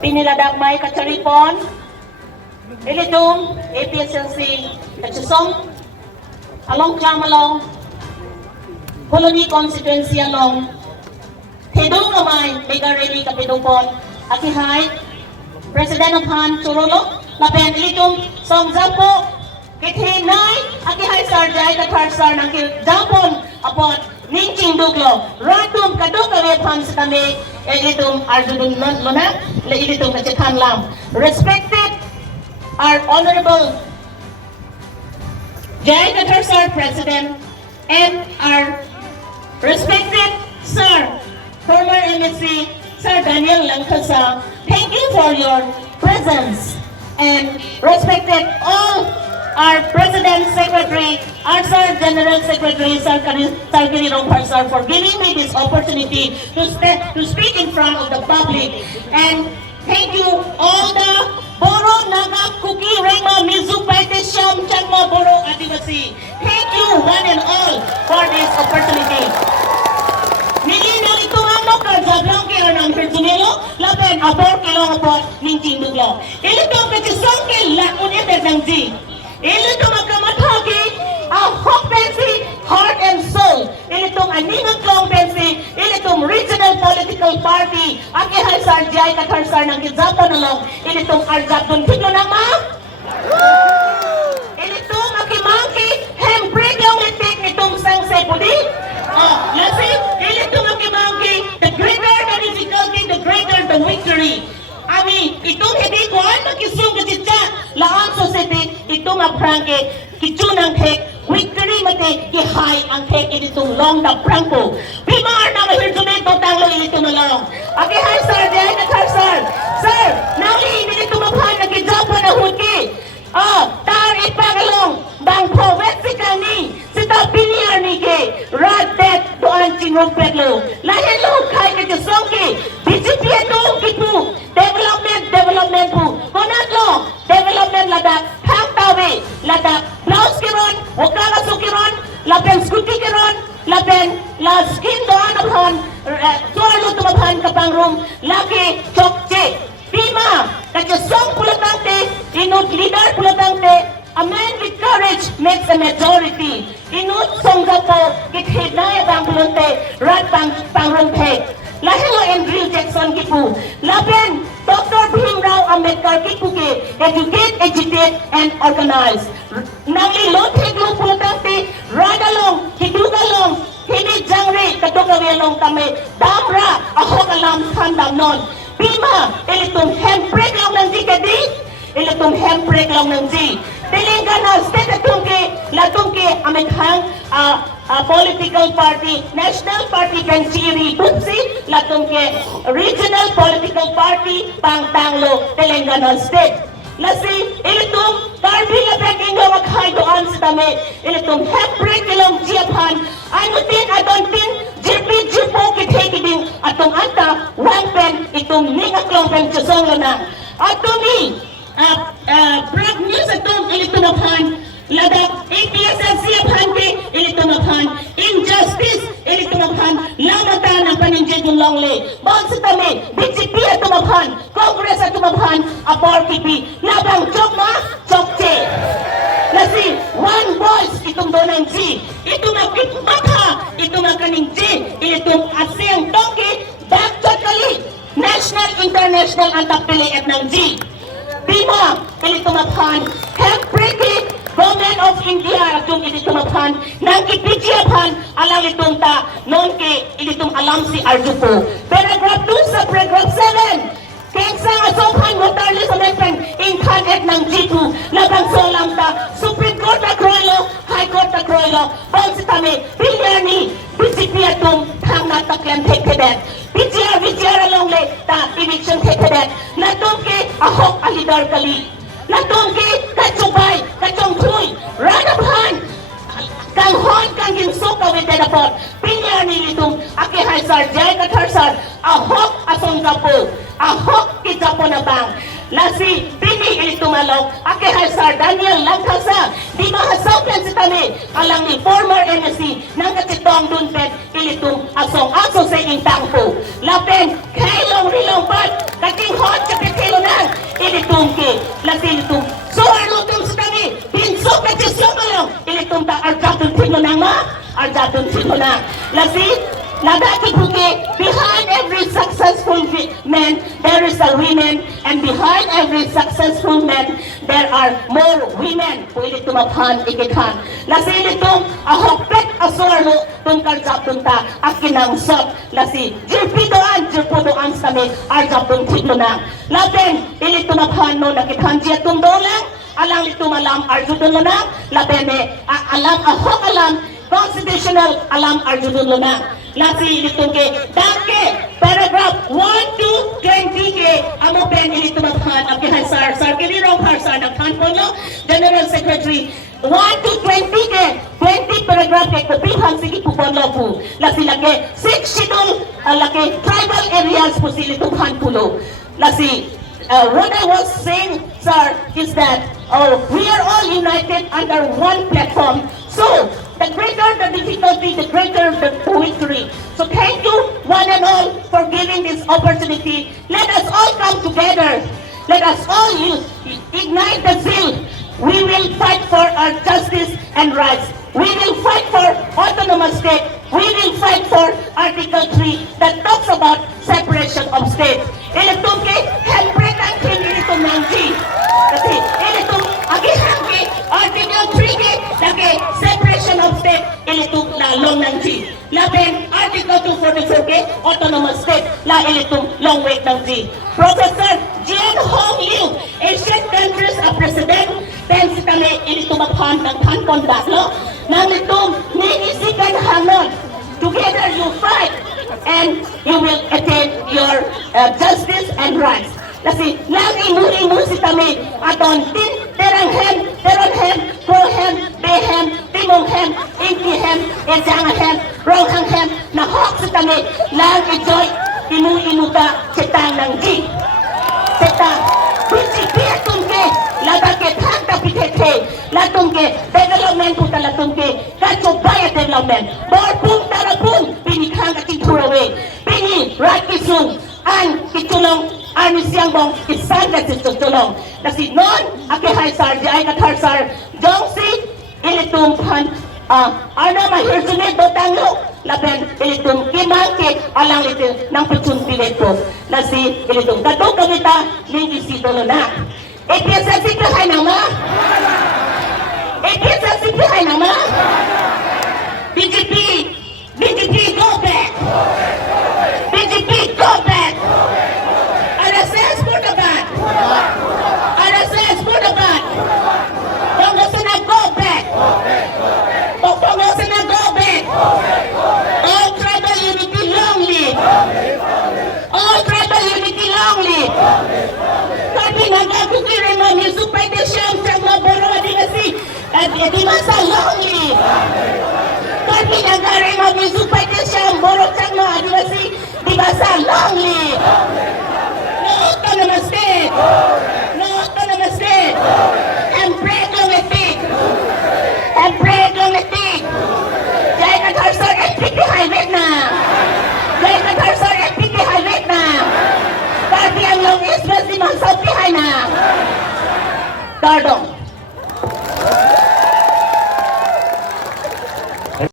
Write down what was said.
Piniladagmay kacharipon, ilitong APHLC kachusong, along klamalong, Colony constituency along, hidong namay, mega rally kapidupon, akihay, President of Han Churulok, lapen ilitong songzapo, kithinay, akihay sarjay katharsar ng kiljampon, apon, Ninching Duglo, Ratum Kadukawephan sa kami, ilitong Arjun Luna, ilitong Kachikhan Lam. Respected our Honorable Jai Katharsar President and our respected Sir, former MSC, Sir Daniel Langkasa, thank you for your presence. And respected all our President Secretary, our Sir General Secretary, Sir Kiri Sir, for giving me this opportunity to speak in front of the public. And thank you all the Boro, Naga, Kuki, Rema, Mizu, Paite, Sham, Changma, Boro, Adivasi. Thank you one and all for this opportunity. Nilinaw ito ano kajablong kaya ng Virginelo, lapen, abor, kilong abot, ninting duglaw. Ilito kachisong kila, united ng G. Ilito magkamatagi, ang pensi, heart and soul. Ilitong aningang klong pensi, ilitong regional political party, ang ihay sarjay katharsar ng Kizapo nalong, ilitong arjabdon kito na ma. Ilitong akimangki, hembrek lang itik nitong sang sepudi. Lasing, ilitong akimangki, the greater the difficulty, the greater the victory. Ami, itong hindi ko ay makisung kasitsa, laang society, itong aprangke, kichunang hek, victory mate, kihay ang hek, itong long na prangko. Bimar na mahirjumento, tanglo itong malong. Akihay, sir, dihay na sir. Sir, nali, hindi itong mapahal na kijapo na hutki. Tar ipagalong, bang provet si kani, sita piniar ni ke, radet doan cingong peklo. Lahin lo, kay kajasongki, BGP itong kipu, development po. Konatlo, development ladak, hangtawi, ladak, blouse kiron, wakakaso kiron, lapen skuti kiron, lapen la skin doan aphan, tuarlo tumaphan kapang room, laki chokche. Pima, kachasong pulatante, inut leader pulatante, a man with courage makes a majority. Inut songgapo, kithidnaya bang pulante, rat bang rumpeg. Lahilo and Drill Jackson kipu. Lapen, Dr. Bhimrao Ambedkar kipu ke, educate, agitate, and organize. Nangi lote group pulatante, radalong, hidugalong, hindi jangre, katokawelong kami, damra, ahok alam, tandam non. Pima, ilitong handbrake lang ng G kadi, ilitong handbrake lang ng G. Telangana state atungke, latungke amikhang political party, national party kan Chiri Tutsi, latungke regional political party Pangtanglo, Telangana state. Lasi, ilitong Darby Lapeng Ingo maghay doon sa dami, ilitong handbrake lang Jiaphan, anutin adontin, jipo kitikiding atong anta, wangpen, itong ningaklong penchasong lanang. Atumi, brag news atong ilitong aphan, ladak APHLC aphan ke, ilitong aphan, injustice, ilitong aphan, lamatan ang paninjit ng longle. Bawang sa tami, BGP atong aphan, Congress atong aphan, apor PP, labang chokma, chokche. Lasi, one voice, itong donang G, itong makitmaka, itong kaning G, itong asyang tongki, baktotally, national, international, ang tapiliit ng G. Bima, itong aphan, handbrake, Government of India, itong maphan, nang ipidyapan, alang itong ta, noon ke, itong alam si Arjupo. Paragraph 2 sa paragraph 7, Kengsa asophan waterless amendment incarnate ng G2 labang solang ta Supreme Court na Kroilo, High Court na Kroilo, bawang si Tami, Bilyani, BGP atong hang natakyan tekedet, BGR along le, ta eviction tekedet, natungke ahok alidar kali, natungke kachubay, kachongkruy, radabhan, kang hon kang ginsuka with denapot, Bilyani litong akihay sarjay katharsar, ahok asong kapo, ahok kijapo na bang. Lasi, pini ili tumalong, akihay Sir Daniel Langkasa, di mahasawkan si Tami, alang ni former NSC, nang katitong dunpet, ili tum asong aso sa intangpo. Lapen, kailong rilong pat, kating hot kapitilo na, ilitung ki, lasi ilitung, so alutung sa kami, pinso katis sumalong, ilitung ta, arjatun tino na ma, arjatun tino na, lasi, nadaki buke, behind every successful man, there is a woman, and behind every successful man, there are more women. Pwede tumaphan, ikithan. Lasi nitong ahokpet asorlo, tung karjap tunta, akinang sot. Lasi, jirpidoan sa kami, arjap tung tiglo na. Laten, ili tumaphan no, nakithan siya tundolang, alang litumalam, arjudun lo na. Laten, alam, ahok alam, constitutional alam arjudun lo na. Lasi ilitong ke, dake, paragraph 1 to 20 ke, amo pen ilitong maghan, apihan sar, kilirong harsar, naghan po no, General Secretary, 1 to 20 ke, 20 paragraph ke, kapihan sige po po, lasi laki, 6 sidong, laki, tribal areas po silitong hanpulo, lasi, what I was saying, sir, is that we are all united under one platform. So, the greater the difficulty, the greater the victory. So thank you, one and all, for giving this opportunity. Let us all come together. Let us all ignite the zeal. We will fight for our justice and rights. We will fight for autonomous state. We will fight for Article 3 that talks about separation of states. Ilitong ke, helpret ang king ilitong ng G. Kasi ilitong agihang ke, Article 3 ke, lagi separation of state, ilitong lalong ng G. Laben, Article 244 ke, autonomous state, la ilitong long wait ng G. Professor Jian Hong Liu, Asian countries a president, pensi kami ilitong maghan ng hankon datlo, nang itong niisikan hanon. Together you fight and you will attain your justice and rights. Kasi lang imu-imu si kami aton teranghem, prohem, behem, timonghem, inkihem, ejanghem, ronghanghem, na hawk si kami lang enjoy imu-imu ka setang ng G. Setang, prinsipiyatong ke, labakit hangka pitete, latong ke, development po talatong ke, kachobaya development, borpung tarapung, pinikhang katinturaway, pini, rakisung, an kitulong, ani siyang bong, isan ka tulong. Kasi noon, akihay sar, di ay katharsar, jong si, ilitumphan, ano mahirsunit do tanglo, laban ilitum kimangke, alang litin, ng putsun pileto, na si ilitum, katong kamita, nindisito na. Ipiyasa si kahay ng ma? Ipiyasa si kahay ng ma? BJP, go back! BJP, go back! RSS for the back! RSS for the back! Panggosa na go back! Panggosa na go back! All tribal unity long live! All tribal unity long live! Kami nagkakukirin mga supay na siyang sa mga boro di kasi di masa long live! Kami nagkakukirin mga supay na siyang boro sa mga